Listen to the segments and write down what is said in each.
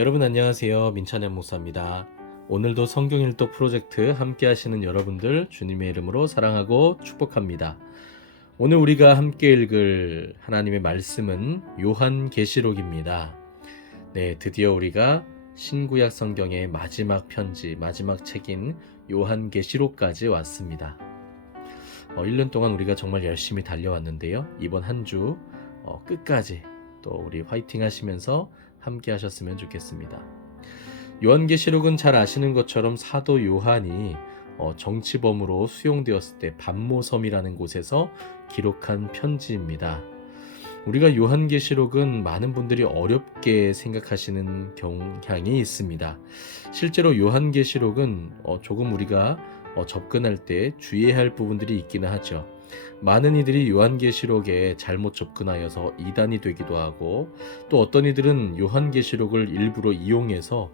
여러분 안녕하세요. 민찬현 목사입니다. 오늘도 성경 일독 프로젝트 함께 하시는 여러분들 주님의 이름으로 사랑하고 축복합니다. 오늘 우리가 함께 읽을 하나님의 말씀은 요한계시록입니다. 네, 드디어 우리가 신구약 성경의 마지막 편지, 마지막 책인 요한계시록까지 왔습니다. 1년 동안 우리가 정말 열심히 달려왔는데요. 이번 한 주 끝까지 또 우리 화이팅 하시면서 함께 하셨으면 좋겠습니다. 요한계시록은 잘 아시는 것처럼 사도 요한이 정치범으로 수용되었을 때 반모섬이라는 곳에서 기록한 편지입니다. 우리가 요한계시록은 많은 분들이 어렵게 생각하시는 경향이 있습니다. 실제로 요한계시록은 조금 우리가 접근할 때 주의해야 할 부분들이 있기는 하죠. 많은 이들이 요한계시록에 잘못 접근하여서 이단이 되기도 하고, 또 어떤 이들은 요한계시록을 일부러 이용해서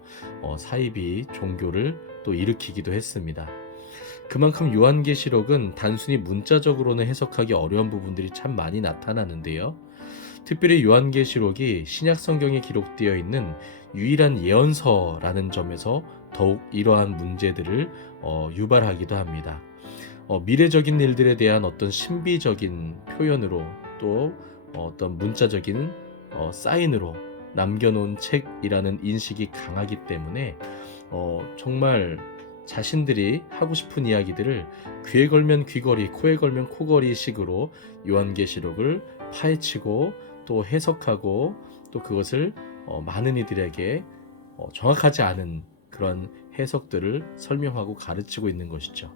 사이비 종교를 또 일으키기도 했습니다. 그만큼 요한계시록은 단순히 문자적으로는 해석하기 어려운 부분들이 참 많이 나타나는데요. 특별히 요한계시록이 신약성경에 기록되어 있는 유일한 예언서라는 점에서 더욱 이러한 문제들을 유발하기도 합니다. 미래적인 일들에 대한 어떤 신비적인 표현으로 또 어떤 문자적인 사인으로 남겨놓은 책이라는 인식이 강하기 때문에 정말 자신들이 하고 싶은 이야기들을 귀에 걸면 귀걸이, 코에 걸면 코걸이 식으로 요한계시록을 파헤치고 또 해석하고 또 그것을 많은 이들에게 정확하지 않은 그런 해석들을 설명하고 가르치고 있는 것이죠.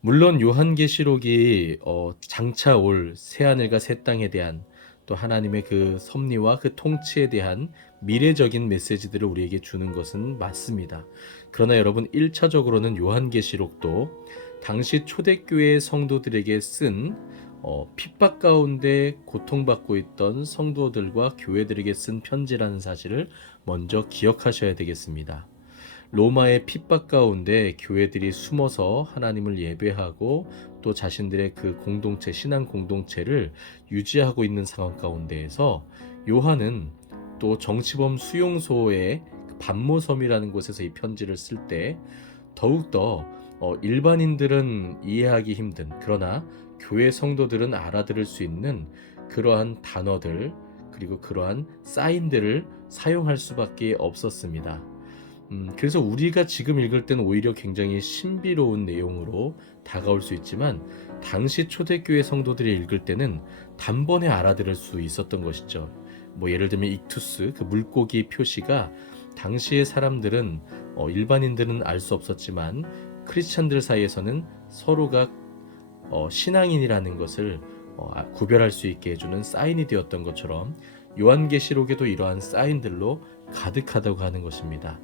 물론 요한계시록이 장차 올 새하늘과 새 땅에 대한 또 하나님의 그 섭리와 그 통치에 대한 미래적인 메시지들을 우리에게 주는 것은 맞습니다. 그러나 여러분 1차적으로는 요한계시록도 당시 초대교회 성도들에게 쓴 핍박 가운데 고통받고 있던 성도들과 교회들에게 쓴 편지라는 사실을 먼저 기억하셔야 되겠습니다. 로마의 핍박 가운데 교회들이 숨어서 하나님을 예배하고 또 자신들의 그 공동체, 신앙 공동체를 유지하고 있는 상황 가운데에서 요한은 또 정치범 수용소의 반모섬이라는 곳에서 이 편지를 쓸 때 더욱더 일반인들은 이해하기 힘든, 그러나 교회 성도들은 알아들을 수 있는 그러한 단어들 그리고 그러한 사인들을 사용할 수밖에 없었습니다. 그래서 우리가 지금 읽을 때는 오히려 굉장히 신비로운 내용으로 다가올 수 있지만 당시 초대교회 성도들이 읽을 때는 단번에 알아들을 수 있었던 것이죠. 예를 들면 익투스, 그 물고기 표시가 당시의 사람들은 일반인들은 알 수 없었지만 크리스찬들 사이에서는 서로가 신앙인이라는 것을 구별할 수 있게 해주는 사인이 되었던 것처럼 요한계시록에도 이러한 사인들로 가득하다고 하는 것입니다.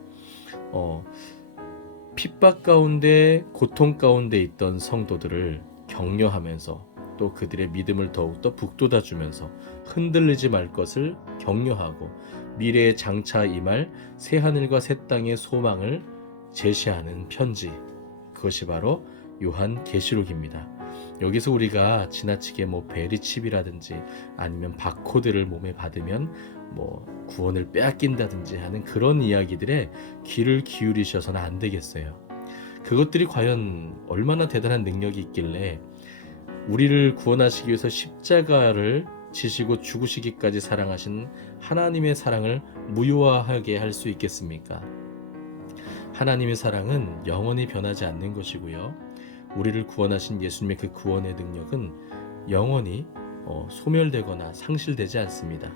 핍박 가운데 고통 가운데 있던 성도들을 격려하면서 또 그들의 믿음을 더욱더 북돋아주면서 흔들리지 말 것을 격려하고 미래의 장차 임할 새하늘과 새 땅의 소망을 제시하는 편지, 그것이 바로 요한계시록입니다. 여기서 우리가 지나치게 베리칩이라든지 아니면 바코드를 몸에 받으면 구원을 빼앗긴다든지 하는 그런 이야기들에 귀를 기울이셔서는 안 되겠어요. 그것들이 과연 얼마나 대단한 능력이 있길래 우리를 구원하시기 위해서 십자가를 지시고 죽으시기까지 사랑하신 하나님의 사랑을 무효화하게 할 수 있겠습니까? 하나님의 사랑은 영원히 변하지 않는 것이고요. 우리를 구원하신 예수님의 그 구원의 능력은 영원히 소멸되거나 상실되지 않습니다.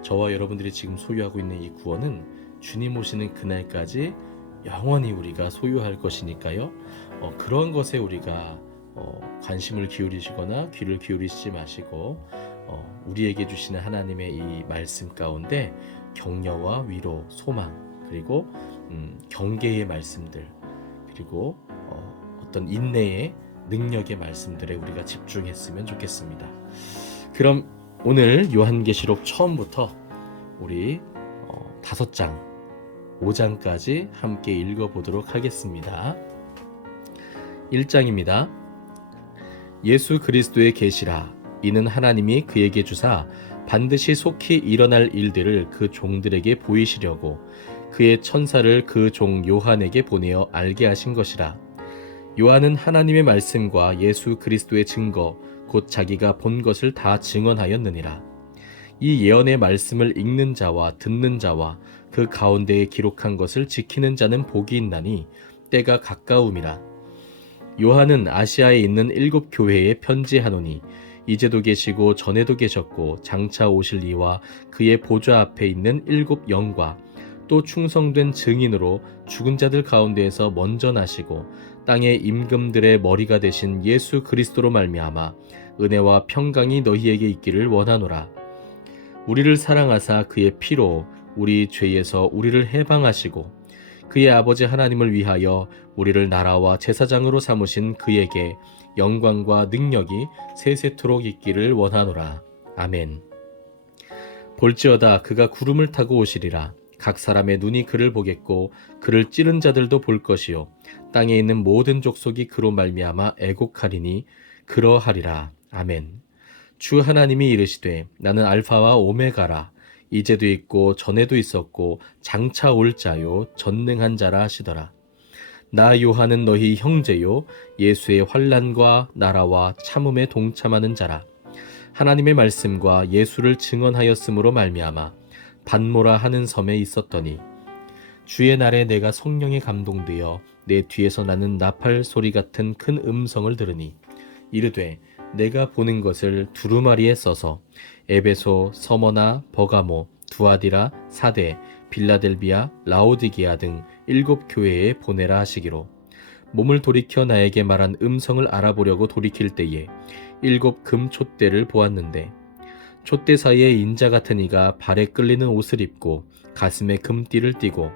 저와 여러분들이 지금 소유하고 있는 이 구원은 주님 오시는 그날까지 영원히 우리가 소유할 것이니까요. 그런 것에 우리가 관심을 기울이시거나 귀를 기울이시지 마시고 우리에게 주시는 하나님의 이 말씀 가운데 격려와 위로, 소망, 그리고 경계의 말씀들, 그리고 어떤 인내의 능력의 말씀들에 우리가 집중했으면 좋겠습니다. 그럼 오늘 요한계시록 처음부터 우리 5장, 5장까지 함께 읽어보도록 하겠습니다. 1장입니다. 예수 그리스도의 계시라. 이는 하나님이 그에게 주사 반드시 속히 일어날 일들을 그 종들에게 보이시려고 그의 천사를 그 종 요한에게 보내어 알게 하신 것이라. 요한은 하나님의 말씀과 예수 그리스도의 증거 곧 자기가 본 것을 다 증언하였느니라. 이 예언의 말씀을 읽는 자와 듣는 자와 그 가운데에 기록한 것을 지키는 자는 복이 있나니 때가 가까움이라. 요한은 아시아에 있는 7 교회에 편지하노니 이제도 계시고 전에도 계셨고 장차 오실 이와 그의 보좌 앞에 있는 7 영과 또 충성된 증인으로 죽은 자들 가운데에서 먼저 나시고 땅의 임금들의 머리가 되신 예수 그리스도로 말미암아 은혜와 평강이 너희에게 있기를 원하노라. 우리를 사랑하사 그의 피로 우리 죄에서 우리를 해방하시고 그의 아버지 하나님을 위하여 우리를 나라와 제사장으로 삼으신 그에게 영광과 능력이 세세토록 있기를 원하노라. 아멘. 볼지어다 그가 구름을 타고 오시리라. 각 사람의 눈이 그를 보겠고 그를 찌른 자들도 볼 것이요 땅에 있는 모든 족속이 그로 말미암아 애곡하리니 그러하리라. 아멘. 주 하나님이 이르시되 나는 알파와 오메가라. 이제도 있고 전에도 있었고 장차 올 자요 전능한 자라 하시더라. 나 요한은 너희 형제요 예수의 환난과 나라와 참음에 동참하는 자라. 하나님의 말씀과 예수를 증언하였으므로 말미암아 반모라 하는 섬에 있었더니 주의 날에 내가 성령에 감동되어 내 뒤에서 나는 나팔 소리 같은 큰 음성을 들으니 이르되 내가 보는 것을 두루마리에 써서 에베소, 서머나, 버가모, 두아디라, 사데, 빌라델비아, 라오디게아 등 7 교회에 보내라 하시기로 몸을 돌이켜 나에게 말한 음성을 알아보려고 돌이킬 때에 7 금 촛대를 보았는데 촛대 사이에 인자 같은 이가 발에 끌리는 옷을 입고 가슴에 금띠를 띠고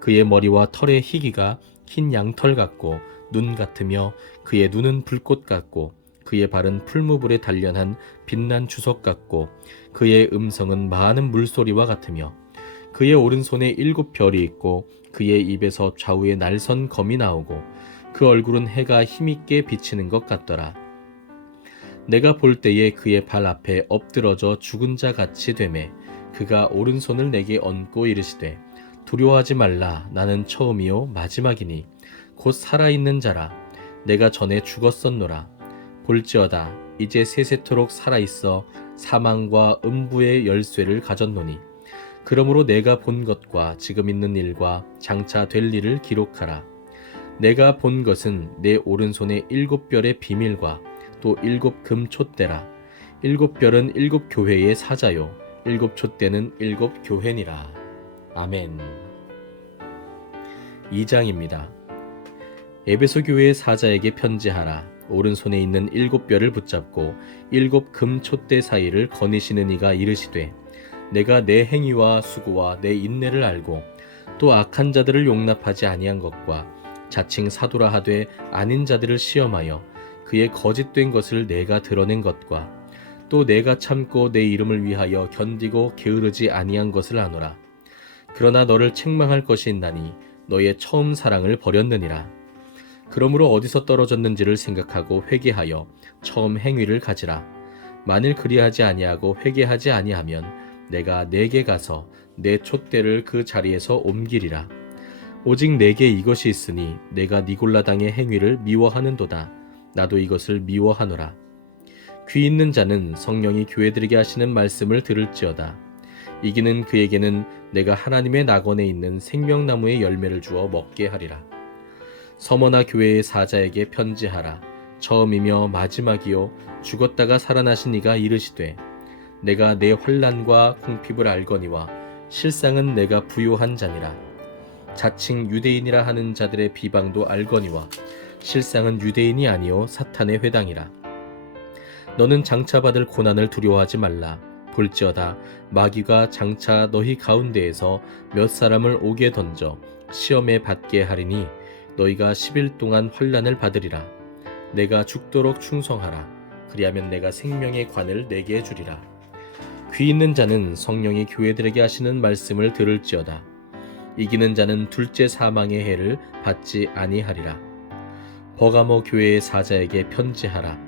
그의 머리와 털의 희기가 흰 양털 같고 눈 같으며 그의 눈은 불꽃 같고 그의 발은 풀무불에 단련한 빛난 주석 같고 그의 음성은 많은 물소리와 같으며 그의 오른손에 7 별이 있고 그의 입에서 좌우에 날선 검이 나오고 그 얼굴은 해가 힘있게 비치는 것 같더라. 내가 볼 때에 그의 발 앞에 엎드러져 죽은 자 같이 되매 그가 오른손을 내게 얹고 이르시되 두려워하지 말라. 나는 처음이요 마지막이니 곧 살아있는 자라. 내가 전에 죽었었노라. 볼지어다 이제 세세토록 살아있어 사망과 음부의 열쇠를 가졌노니 그러므로 내가 본 것과 지금 있는 일과 장차 될 일을 기록하라. 내가 본 것은 내 오른손에 7 별의 비밀과 또 7 금 촛대라. 7 별은 7 교회의 사자요 7 촛대는 7 교회니라. 아멘. 2장입니다. 에베소 교회의 사자에게 편지하라. 오른손에 있는 7 별을 붙잡고 7 금 촛대 사이를 거니시는 이가 이르시되 내가 내 행위와 수고와 내 인내를 알고 또 악한 자들을 용납하지 아니한 것과 자칭 사도라 하되 아닌 자들을 시험하여 그의 거짓된 것을 내가 드러낸 것과 또 내가 참고 내 이름을 위하여 견디고 게으르지 아니한 것을 아노라. 그러나 너를 책망할 것이 있나니 너의 처음 사랑을 버렸느니라. 그러므로 어디서 떨어졌는지를 생각하고 회개하여 처음 행위를 가지라. 만일 그리하지 아니하고 회개하지 아니하면 내가 내게 가서 내 촛대를 그 자리에서 옮기리라. 오직 내게 이것이 있으니 내가 니골라당의 행위를 미워하는도다. 나도 이것을 미워하노라. 귀 있는 자는 성령이 교회들에게 하시는 말씀을 들을지어다. 이기는 그에게는 내가 하나님의 낙원에 있는 생명나무의 열매를 주어 먹게 하리라. 서머나 교회의 사자에게 편지하라. 처음이며 마지막이요 죽었다가 살아나신 이가 이르시되 내가 내 환난과 궁핍을 알거니와 실상은 내가 부요한 자니라. 자칭 유대인이라 하는 자들의 비방도 알거니와 실상은 유대인이 아니요 사탄의 회당이라. 너는 장차 받을 고난을 두려워하지 말라. 볼지어다 마귀가 장차 너희 가운데에서 몇 사람을 오게 던져 시험에 받게 하리니 너희가 10일 동안 환난을 받으리라. 내가 죽도록 충성하라. 그리하면 내가 생명의 관을 내게 주리라. 귀 있는 자는 성령이 교회들에게 하시는 말씀을 들을지어다. 이기는 자는 둘째 사망의 해를 받지 아니하리라. 버가모 교회의 사자에게 편지하라.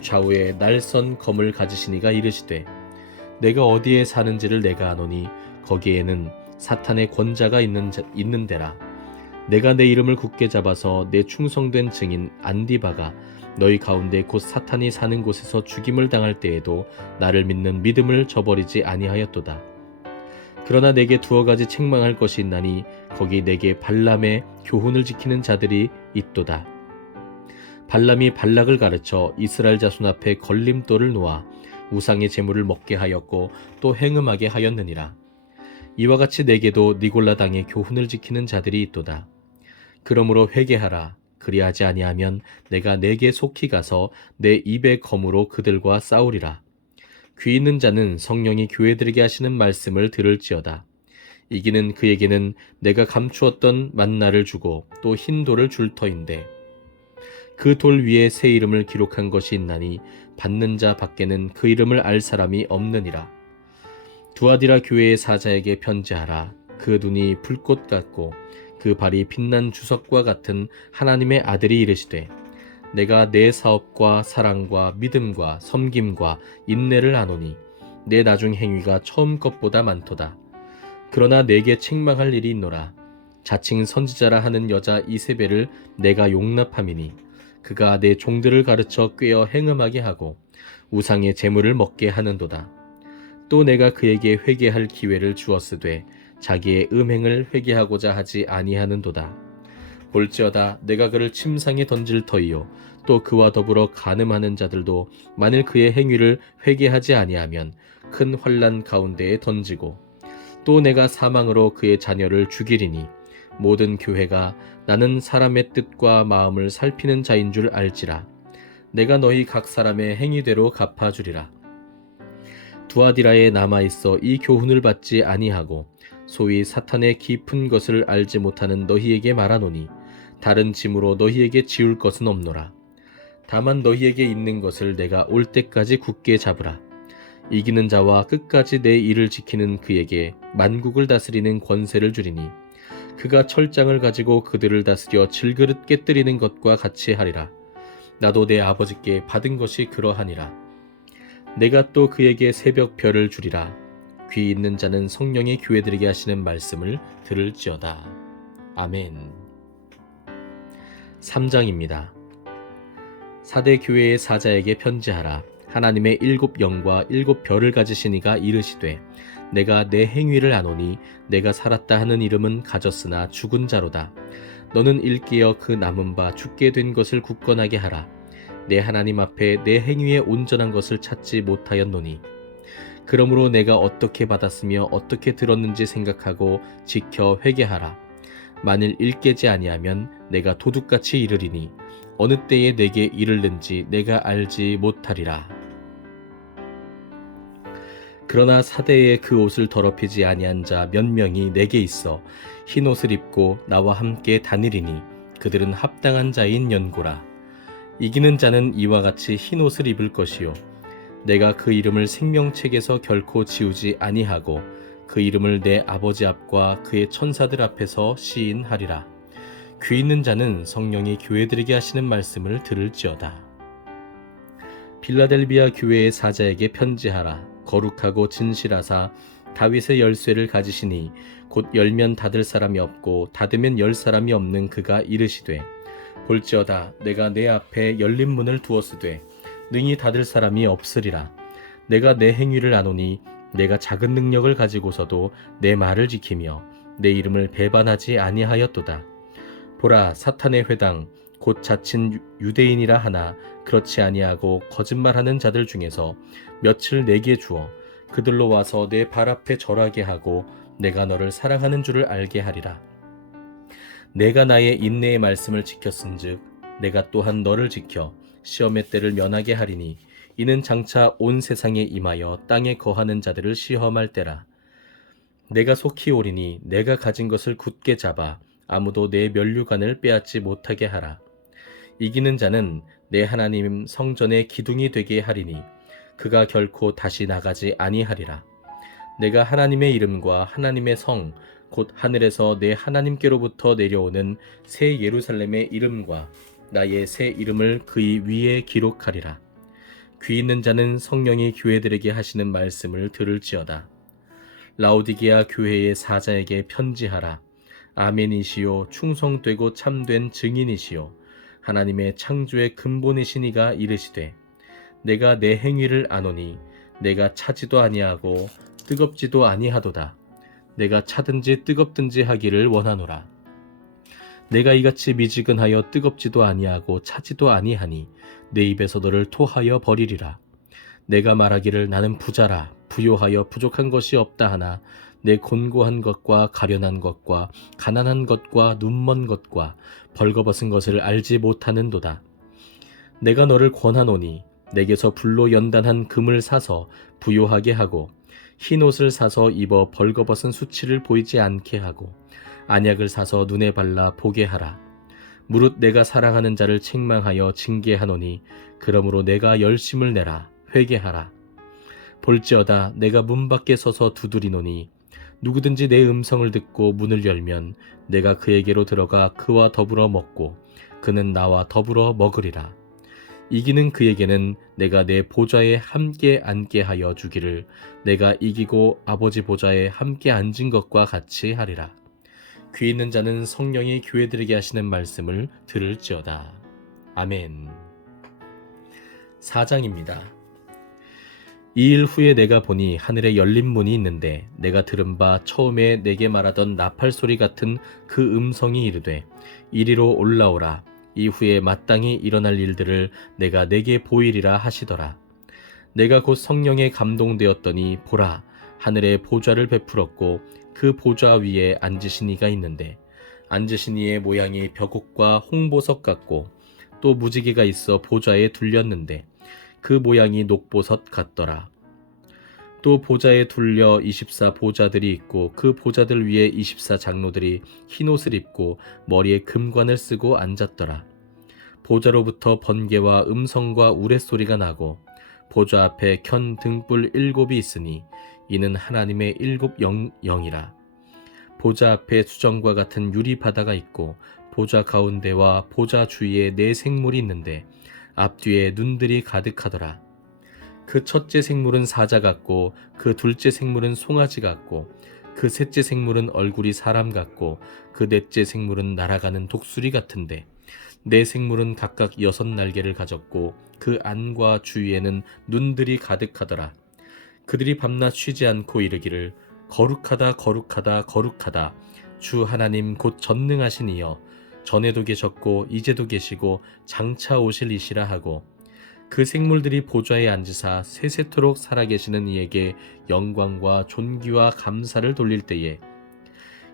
좌우에 날선 검을 가지신 이가 이르시되 내가 어디에 사는지를 내가 아노니 거기에는 사탄의 권자가 있는 데라. 내가 내 이름을 굳게 잡아서 내 충성된 증인 안디바가 너희 가운데 곧 사탄이 사는 곳에서 죽임을 당할 때에도 나를 믿는 믿음을 저버리지 아니하였도다. 그러나 내게 두어 가지 책망할 것이 있나니 거기 내게 발람의 교훈을 지키는 자들이 있도다. 발람이 발락을 가르쳐 이스라엘 자손 앞에 걸림돌을 놓아 우상의 제물을 먹게 하였고 또 행음하게 하였느니라. 이와 같이 내게도 니골라 당의 교훈을 지키는 자들이 있도다. 그러므로 회개하라. 그리하지 아니하면 내가 내게 속히 가서 내 입의 검으로 그들과 싸우리라. 귀 있는 자는 성령이 교회들에게 하시는 말씀을 들을지어다. 이기는 그에게는 내가 감추었던 만나를 주고 또 흰 돌을 줄 터인데 그 돌 위에 새 이름을 기록한 것이 있나니 받는 자 밖에는 그 이름을 알 사람이 없느니라. 두아디라 교회의 사자에게 편지하라. 그 눈이 불꽃 같고 그 발이 빛난 주석과 같은 하나님의 아들이 이르시되 내가 내 사업과 사랑과 믿음과 섬김과 인내를 아노니 내 나중 행위가 처음 것보다 많도다. 그러나 내게 책망할 일이 있노라. 자칭 선지자라 하는 여자 이세벨을 내가 용납함이니 그가 내 종들을 가르쳐 꾀어 행음하게 하고 우상의 제물을 먹게 하는도다. 또 내가 그에게 회개할 기회를 주었으되 자기의 음행을 회개하고자 하지 아니하는도다. 볼지어다 내가 그를 침상에 던질 터이요 또 그와 더불어 간음하는 자들도 만일 그의 행위를 회개하지 아니하면 큰 환난 가운데에 던지고 또 내가 사망으로 그의 자녀를 죽이리니 모든 교회가 나는 사람의 뜻과 마음을 살피는 자인 줄 알지라. 내가 너희 각 사람의 행위대로 갚아주리라. 두아디라에 남아있어 이 교훈을 받지 아니하고 소위 사탄의 깊은 것을 알지 못하는 너희에게 말하노니 다른 짐으로 너희에게 지울 것은 없노라. 다만 너희에게 있는 것을 내가 올 때까지 굳게 잡으라. 이기는 자와 끝까지 내 일을 지키는 그에게 만국을 다스리는 권세를 주리니 그가 철장을 가지고 그들을 다스려 질그릇 깨뜨리는 것과 같이 하리라. 나도 내 아버지께 받은 것이 그러하니라. 내가 또 그에게 새벽 별을 주리라. 귀 있는 자는 성령의 교회들에게 하시는 말씀을 들을지어다. 아멘. 3장입니다. 사대 교회의 사자에게 편지하라. 하나님의 7 영과 7 별을 가지신 이가 이르시되 내가 내 행위를 아노니 내가 살았다 하는 이름은 가졌으나 죽은 자로다. 너는 일깨어 그 남은 바 죽게 된 것을 굳건하게 하라. 내 하나님 앞에 내 행위에 온전한 것을 찾지 못하였노니 그러므로 내가 어떻게 받았으며 어떻게 들었는지 생각하고 지켜 회개하라. 만일 일깨지 아니하면 내가 도둑같이 이르리니 어느 때에 내게 이르는지 내가 알지 못하리라. 그러나 사대에 그 옷을 더럽히지 아니한 자 몇 명이 내게 있어 흰 옷을 입고 나와 함께 다니리니 그들은 합당한 자인 연고라. 이기는 자는 이와 같이 흰 옷을 입을 것이요 내가 그 이름을 생명책에서 결코 지우지 아니하고 그 이름을 내 아버지 앞과 그의 천사들 앞에서 시인하리라. 귀 있는 자는 성령이 교회들에게 하시는 말씀을 들을지어다. 빌라델비아 교회의 사자에게 편지하라. 거룩하고 진실하사 다윗의 열쇠를 가지시니 곧 열면 닫을 사람이 없고 닫으면 열 사람이 없는 그가 이르시되 볼지어다 내가 내 앞에 열린 문을 두었으되 능히 닫을 사람이 없으리라. 내가 내 행위를 아노니 내가 작은 능력을 가지고서도 내 말을 지키며 내 이름을 배반하지 아니하였도다. 보라 사탄의 회당 곧 자칭 유대인이라 하나 그렇지 아니하고 거짓말하는 자들 중에서 며칠 내게 주어 그들로 와서 내 발 앞에 절하게 하고 내가 너를 사랑하는 줄을 알게 하리라. 내가 나의 인내의 말씀을 지켰은즉 내가 또한 너를 지켜 시험의 때를 면하게 하리니 이는 장차 온 세상에 임하여 땅에 거하는 자들을 시험할 때라. 내가 속히 오리니 내가 가진 것을 굳게 잡아 아무도 내 면류관을 빼앗지 못하게 하라. 이기는 자는 내 하나님 성전의 기둥이 되게 하리니 그가 결코 다시 나가지 아니하리라. 내가 하나님의 이름과 하나님의 성 곧 하늘에서 내 하나님께로부터 내려오는 새 예루살렘의 이름과 나의 새 이름을 그의 위에 기록하리라. 귀 있는 자는 성령이 교회들에게 하시는 말씀을 들을지어다. 라오디게아 교회의 사자에게 편지하라. 아멘이시요 충성되고 참된 증인이시요 하나님의 창조의 근본이신 이가 이르시되 내가 내 행위를 아노니 내가 차지도 아니하고 뜨겁지도 아니하도다. 내가 차든지 뜨겁든지 하기를 원하노라. 내가 이같이 미지근하여 뜨겁지도 아니하고 차지도 아니하니 내 입에서 너를 토하여 버리리라. 내가 말하기를 나는 부자라 부요하여 부족한 것이 없다 하나 내 곤고한 것과 가련한 것과 가난한 것과 눈먼 것과 벌거벗은 것을 알지 못하는도다. 내가 너를 권하노니 내게서 불로 연단한 금을 사서 부요하게 하고 흰 옷을 사서 입어 벌거벗은 수치를 보이지 않게 하고 안약을 사서 눈에 발라 보게 하라. 무릇 내가 사랑하는 자를 책망하여 징계하노니 그러므로 내가 열심을 내라 회개하라. 볼지어다 내가 문 밖에 서서 두드리노니 누구든지 내 음성을 듣고 문을 열면 내가 그에게로 들어가 그와 더불어 먹고 그는 나와 더불어 먹으리라. 이기는 그에게는 내가 내 보좌에 함께 앉게 하여 주기를 내가 이기고 아버지 보좌에 함께 앉은 것과 같이 하리라. 귀 있는 자는 성령이 교회들에게 하시는 말씀을 들을지어다. 아멘. 4장입니다. 2일 후에 내가 보니 하늘에 열린 문이 있는데 내가 들은 바 처음에 내게 말하던 나팔 소리 같은 그 음성이 이르되 이리로 올라오라. 이후에 마땅히 일어날 일들을 내가 내게 보이리라 하시더라. 내가 곧 성령에 감동되었더니 보라 하늘에 보좌를 베풀었고 그 보좌 위에 앉으신 이가 있는데 앉으신 이의 모양이 벽옥과 홍보석 같고 또 무지개가 있어 보좌에 둘렸는데 그 모양이 녹보석 같더라. 또 보좌에 둘려 24 보좌들이 있고 그 보좌들 위에 24 장로들이 흰옷을 입고 머리에 금관을 쓰고 앉았더라. 보좌로부터 번개와 음성과 우레소리가 나고 보좌 앞에 켠 등불 7이 있으니 이는 하나님의 7 영이라. 보좌 앞에 수정과 같은 유리 바다가 있고 보좌 가운데와 보좌 주위에 4 생물이 있는데 앞뒤에 눈들이 가득하더라. 그 첫째 생물은 사자 같고 그 둘째 생물은 송아지 같고 그 셋째 생물은 얼굴이 사람 같고 그 넷째 생물은 날아가는 독수리 같은데 4 생물은 각각 6 날개를 가졌고 그 안과 주위에는 눈들이 가득하더라. 그들이 밤낮 쉬지 않고 이르기를 거룩하다 거룩하다 거룩하다 주 하나님 곧 전능하신 이여 전에도 계셨고 이제도 계시고 장차 오실 이시라 하고 그 생물들이 보좌에 앉으사 세세토록 살아계시는 이에게 영광과 존귀와 감사를 돌릴 때에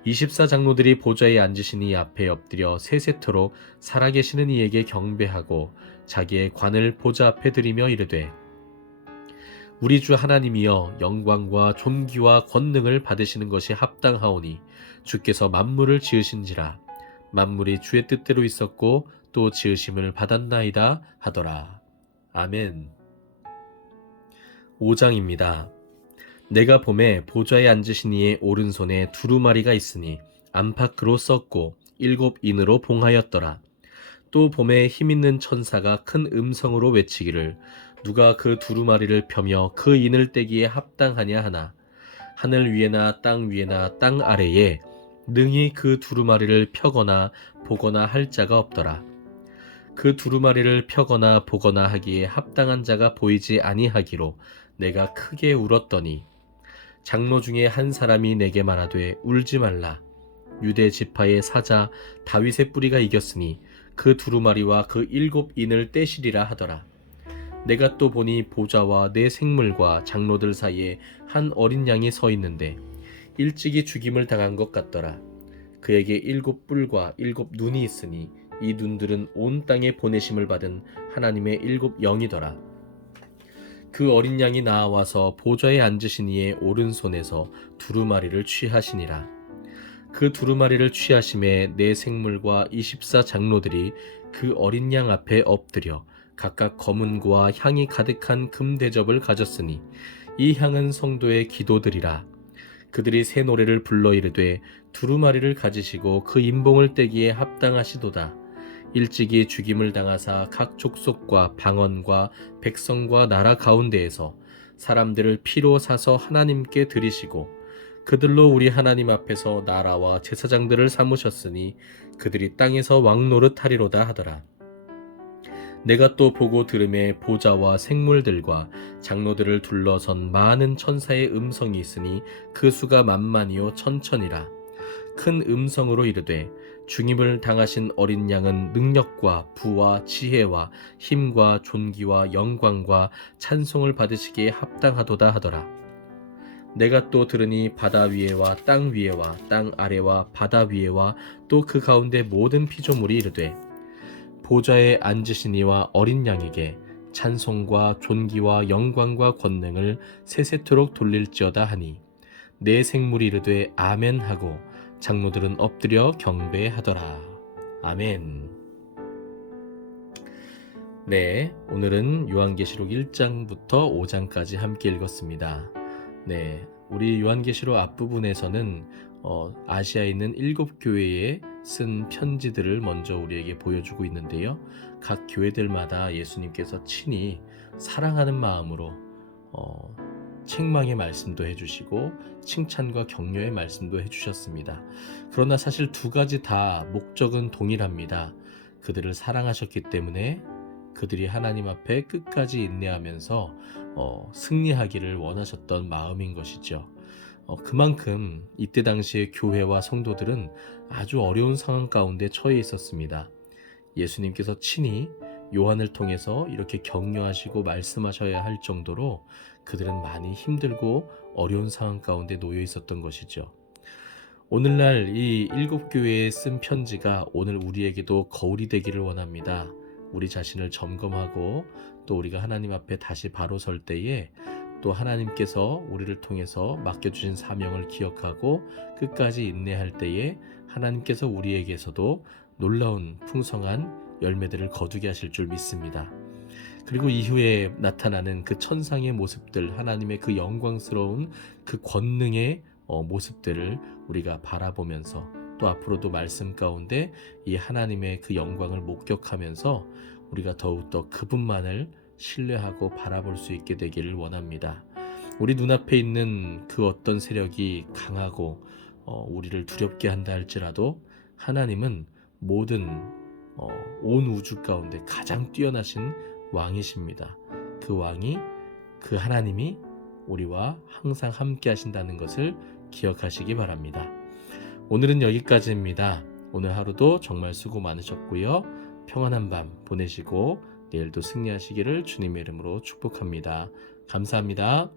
24 장로들이 보좌에 앉으신 이 앞에 엎드려 세세토록 살아계시는 이에게 경배하고 자기의 관을 보좌 앞에 드리며 이르되 우리 주 하나님이여 영광과 존귀와 권능을 받으시는 것이 합당하오니 주께서 만물을 지으신지라 만물이 주의 뜻대로 있었고 또 지으심을 받았나이다 하더라. 아멘. 5장입니다. 내가 보매 보좌에 앉으신 이의 오른손에 두루마리가 있으니 안팎으로 썼고 7 인으로 봉하였더라. 또 보매 힘있는 천사가 큰 음성으로 외치기를 누가 그 두루마리를 펴며 그 인을 떼기에 합당하냐 하나 하늘 위에나 땅 위에나 땅 아래에 능히 그 두루마리를 펴거나 보거나 할 자가 없더라. 그 두루마리를 펴거나 보거나 하기에 합당한 자가 보이지 아니하기로 내가 크게 울었더니 장로 중에 한 사람이 내게 말하되 울지 말라. 유대 지파의 사자 다윗의 뿌리가 이겼으니 그 두루마리와 그 7 인을 떼시리라 하더라. 내가 또 보니 보좌와 4 생물과 장로들 사이에 한 어린 양이 서 있는데 일찍이 죽임을 당한 것 같더라. 그에게 7 뿔과 7 눈이 있으니 이 눈들은 온 땅에 보내심을 받은 하나님의 7 영이더라. 그 어린 양이 나와서 보좌에 앉으신 이의 오른손에서 두루마리를 취하시니라. 그 두루마리를 취하심에 4 생물과 24 장로들이 그 어린 양 앞에 엎드려 각각 검은고와 향이 가득한 금 대접을 가졌으니 이 향은 성도의 기도들이라. 그들이 새 노래를 불러 이르되 두루마리를 가지시고 그 인봉을 떼기에 합당하시도다. 일찍이 죽임을 당하사 각 족속과 방언과 백성과 나라 가운데에서 사람들을 피로 사서 하나님께 드리시고 그들로 우리 하나님 앞에서 나라와 제사장들을 삼으셨으니 그들이 땅에서 왕노릇하리로다 하더라. 내가 또 보고 들음에 보좌와 생물들과 장로들을 둘러선 많은 천사의 음성이 있으니 그 수가 만만이요 천천이라. 큰 음성으로 이르되 죽임을 당하신 어린 양은 능력과 부와 지혜와 힘과 존귀와 영광과 찬송을 받으시기에 합당하도다 하더라. 내가 또 들으니 바다 위에와 땅 위에와 땅 아래와 바다 위에와 또 그 가운데 모든 피조물이 이르되 보좌에 앉으신 이와 어린 양에게 찬송과 존귀와 영광과 권능을 세세토록 돌릴지어다 하니 내 생물이 이르되 아멘 하고 장로들은 엎드려 경배하더라. 아멘. 네, 오늘은 요한계시록 1장부터 5장까지 함께 읽었습니다. 네, 우리 요한계시록 앞부분에서는 아시아에 있는 7교회에 쓴 편지들을 먼저 우리에게 보여주고 있는데요. 각 교회들마다 예수님께서 친히 사랑하는 마음으로 책망의 말씀도 해주시고 칭찬과 격려의 말씀도 해주셨습니다. 그러나 사실 두 가지 다 목적은 동일합니다. 그들을 사랑하셨기 때문에 그들이 하나님 앞에 끝까지 인내하면서 승리하기를 원하셨던 마음인 것이죠. 그만큼 이때 당시의 교회와 성도들은 아주 어려운 상황 가운데 처해 있었습니다. 예수님께서 친히 요한을 통해서 이렇게 격려하시고 말씀하셔야 할 정도로 그들은 많이 힘들고 어려운 상황 가운데 놓여 있었던 것이죠. 오늘날 이 7교회에 쓴 편지가 오늘 우리에게도 거울이 되기를 원합니다. 우리 자신을 점검하고 또 우리가 하나님 앞에 다시 바로 설 때에 또 하나님께서 우리를 통해서 맡겨주신 사명을 기억하고 끝까지 인내할 때에 하나님께서 우리에게서도 놀라운 풍성한 열매들을 거두게 하실 줄 믿습니다. 그리고 이후에 나타나는 그 천상의 모습들, 하나님의 그 영광스러운 그 권능의 모습들을 우리가 바라보면서 또 앞으로도 말씀 가운데 이 하나님의 그 영광을 목격하면서 우리가 더욱더 그분만을 신뢰하고 바라볼 수 있게 되기를 원합니다. 우리 눈앞에 있는 그 어떤 세력이 강하고 우리를 두렵게 한다 할지라도 하나님은 모든 온 우주 가운데 가장 뛰어나신 왕이십니다. 그 왕이, 그 하나님이 우리와 항상 함께 하신다는 것을 기억하시기 바랍니다. 오늘은 여기까지입니다. 오늘 하루도 정말 수고 많으셨고요. 평안한 밤 보내시고 내일도 승리하시기를 주님의 이름으로 축복합니다. 감사합니다.